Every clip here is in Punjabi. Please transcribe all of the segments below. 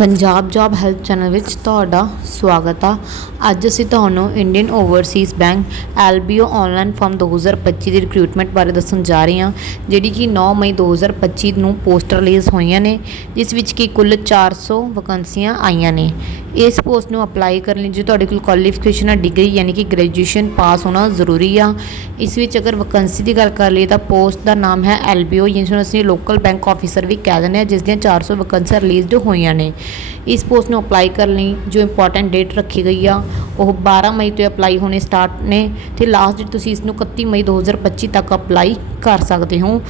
ਪੰਜਾਬ ਜੌਬ ਹੈਲਪ ਚੈਨਲ ਵਿੱਚ ਤੁਹਾਡਾ ਸਵਾਗਤ ਆ। ਅੱਜ ਅਸੀਂ ਤੁਹਾਨੂੰ Indian Overseas Bank LBO online form 2025 ਦੀ ਰਿਕਰੂਟਮੈਂਟ ਬਾਰੇ ਦੱਸਣ ਜਾ ਰਹੇ ਹਾਂ, ਜਿਹੜੀ ਕਿ 9 ਮਈ 2025 ਨੂੰ ਪੋਸਟ ਰਿਲੀਜ਼ ਹੋਈਆਂ ਨੇ, ਜਿਸ ਵਿੱਚ ਕਿ ਕੁੱਲ 400 ਵੈਕੰਸੀਆਂ ਆਈਆਂ ਨੇ। ਇਸ ਪੋਸਟ ਨੂੰ ਅਪਲਾਈ ਕਰਨ ਲਈ ਜੇ ਤੁਹਾਡੇ ਕੋਲ ਕੁਆਲੀਫਿਕੇਸ਼ਨ ਹੈ ਡਿਗਰੀ ਯਾਨੀ ਕਿ ਗ੍ਰੈਜੂਏਸ਼ਨ ਪਾਸ ਹੋਣਾ ਜ਼ਰੂਰੀ ਆ। ਇਸ ਵਿੱਚ ਅਗਰ ਵੈਕੰਸੀ ਦੀ ਗੱਲ ਕਰ ਲਈਏ ਤਾਂ ਪੋਸਟ ਦਾ ਨਾਮ ਹੈ ਐਲਬੀਓ ਜਿਸ ਨੂੰ ਅਸੀਂ ਲੋਕਲ ਬੈਂਕ ਆਫੀਸਰ ਵੀ ਕਹਿ ਦਿੰਦੇ ਹਾਂ ਜਿਸ ਦੀਆਂ 400 ਵੈਕੰਸੀਆਂ ਰਿਲੀਜ਼ਡ ਹੋਈਆਂ ਨੇ। ਇਸ ਪੋਸਟ ਨੂੰ ਅਪਲਾਈ ਕਰਨ ਲਈ ਜੋ ਇੰਪੋਰਟੈਂਟ ਡੇਟ ਰੱਖੀ ਗਈ ਆ ਉਹ 12 ਮਈ ਤੋਂ ਅਪਲਾਈ ਹੋਣੇ ਸਟਾਰਟ ਨੇ ਤੇ ਲਾਸਟ ਡੇਟ ਤੁਸੀਂ ਇਸ ਨੂੰ 31 ਮਈ 2025 ਤੱਕ ਅਪਲਾਈ ਕਰ ਸਕਦੇ ਹੋ।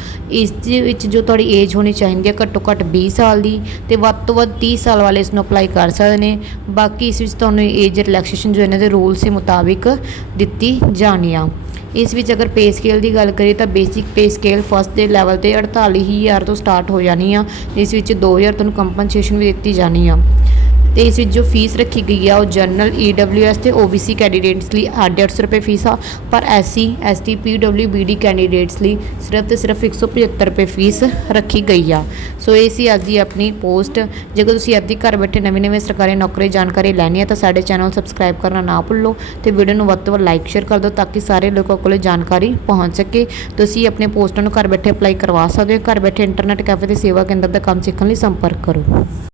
ਇਸ ਦੇ ਵਿੱਚ ਜੋ ਤੁਹਾਡੀ ਏਜ ਹੋਣੀ ਚਾਹੀਦੀ ਹੈ ਘੱਟੋ ਘੱਟ 20 ਸਾਲ ਦੀ ਤੇ ਵੱਧ ਤੋਂ ਵੱਧ 30 ਸਾਲ ਵਾਲੇ ਇਸ ਨੂੰ ਅਪਲਾਈ ਕਰ ਸਕਦੇ ਨੇ। ਬਾਕੀ ਇਸ ਵਿੱਚ ਤੁਹਾਨੂੰ ਏਜ ਰਿਲੈਕਸੇਸ਼ਨ ਜੋ ਇਹਨਾਂ ਦੇ ਰੂਲਸ ਦੇ ਮੁਤਾਬਿਕ ਦਿੱਤੀ ਜਾਣੀ ਆ। ਇਸ ਵਿੱਚ ਅਗਰ ਪੇ ਸਕੇਲ ਦੀ ਗੱਲ ਕਰੀਏ ਤਾਂ ਬੇਸਿਕ ਪੇ ਸਕੇਲ ਫਸਟ ਦੇ ਲੈਵਲ ਤੇ 48000 ਤੋਂ ਸਟਾਰਟ ਹੋ ਜਾਣੀ ਆ। ਇਸ ਵਿੱਚ 2000 ਤੁਹਾਨੂੰ ਕੰਪਨਸੇਸ਼ਨ ਵੀ ਦਿੱਤੀ ਜਾਣੀ ਆ। ਤੇ ਇਸ ਵਿੱਚ ਜੋ ਫੀਸ ਰੱਖੀ ਗਈ ਆ, ਉਹ ਜਨਰਲ ਈਡਬਲਯੂਐਸ ਤੇ ਓਬੀਸੀ ਕੈਂਡੀਡੇਟਸ ਲਈ 850 ਰੁਪਏ ਫੀਸ ਆ, ਪਰ ਐਸਸੀ ਐਸਟੀ ਪੀਡਬਲਯੂਬੀਡੀ ਕੈਂਡੀਡੇਟਸ ਲਈ ਸਿਰਫ ਤੇ ਸਿਰਫ 175 ਰੁਪਏ ਫੀਸ ਰੱਖੀ ਗਈ ਆ। ਸੋ ਇਹ ਸੀ ਅੱਜ ਦੀ ਆਪਣੀ ਪੋਸਟ ਜੇਕਰ ਤੁਸੀਂ ਅੱਧੀ ਘਰ ਬੈਠੇ ਨਵੀਂ ਨਵੇਂ ਸਰਕਾਰੀ ਨੌਕਰੀ ਜਾਣਕਾਰੀ ਲੈਣੀ ਹੈ ਤਾਂ ਸਾਡੇ ਚੈਨਲ ਸਬਸਕ੍ਰਾਈਬ ਕਰਨਾ ਨਾ ਭੁੱਲੋ ਤੇ ਵੀਡੀਓ ਨੂੰ ਵੱਧ ਤੋਂ ਵੱਧ ਲਾਈਕ ਸ਼ੇਅਰ ਕਰ ਦਿਓ ਤਾਂ ਕਿ ਸਾਰੇ ਲੋਕਾਂ ਕੋਲ ਜਾਣਕਾਰੀ ਪਹੁੰਚ ਸਕੇ। ਤੁਸੀਂ ਆਪਣੇ ਪੋਸਟਾਂ ਨੂੰ ਘਰ ਬੈਠੇ ਅਪਲਾਈ ਕਰਵਾ ਸਕਦੇ ਹੋ। ਘਰ ਬੈਠੇ ਇੰਟਰਨੈਟ ਕੈਫੇ ਤੇ ਸੇਵਾ ਕੇਂਦਰ ਦਾ ਕੰਮ ਸਿੱਖਣ ਲਈ ਸੰਪਰਕ ਕਰੋ।